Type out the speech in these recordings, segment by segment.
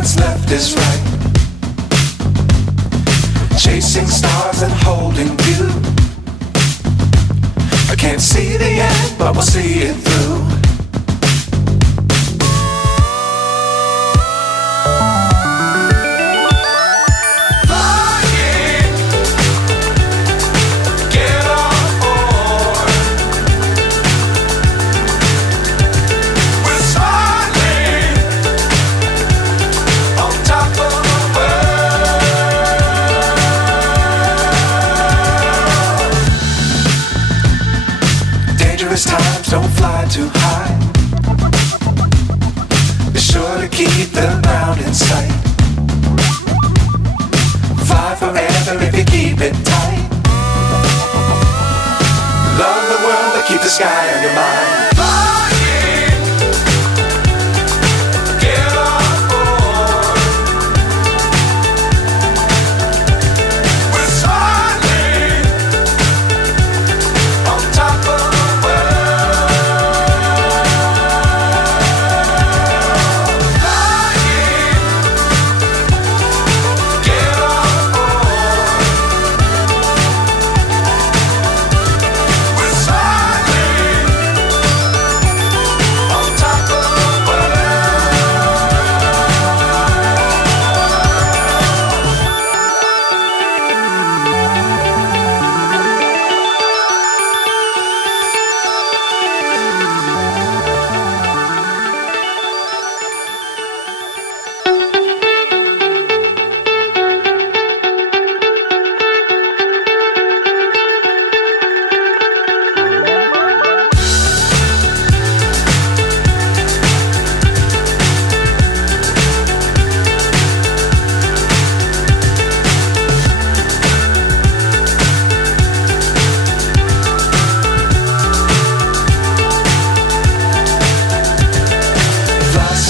what's left is right. Chasing stars and holding you. I can't see the end, but we'll see it through. Times don't fly too high. Be sure to keep the ground in sight. Fly forever if you keep it tight. Love the world but keep the sky on your mind.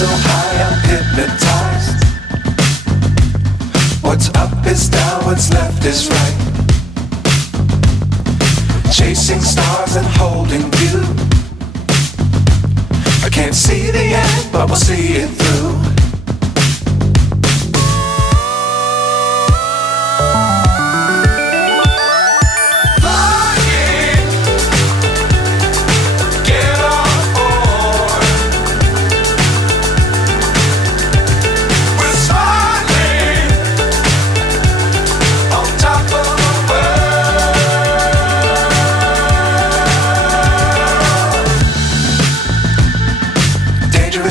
So high I'm hypnotized. What's up is down, what's left is right. Chasing stars and holding you. I can't see the end, but we'll see it through.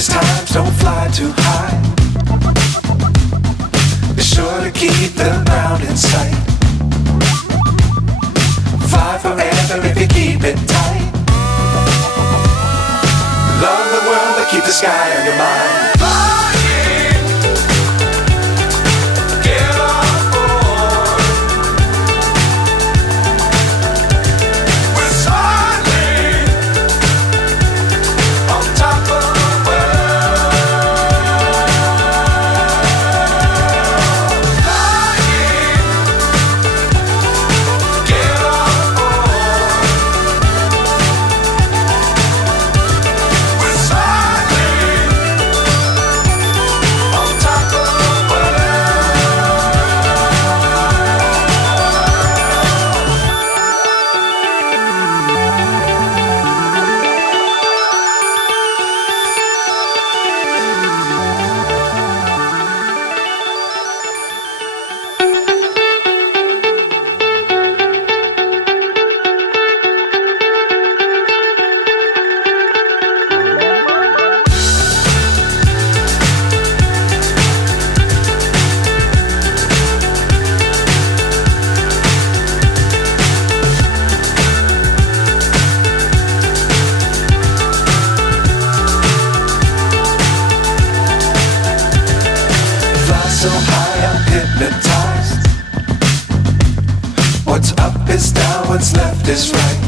Times don't fly too high. Be sure to keep the ground in sight. Fly forever if you keep it tight. Love the world but keep the sky on your mind. So high I'm hypnotized. What's up is down, what's left is right.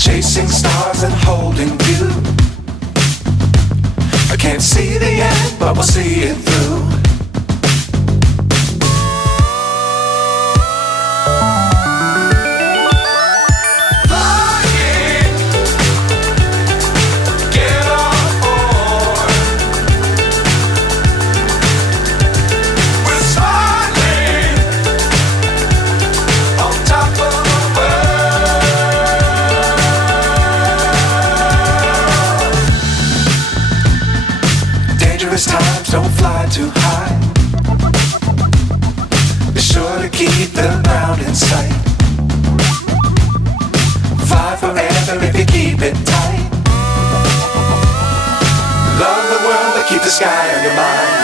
Chasing stars and holding you. I can't see the end, but we'll see it through. dangerous times, don't fly too high. Be sure to keep the ground in sight. Fly forever if you keep it tight. Love the world, but keep the sky on your mind.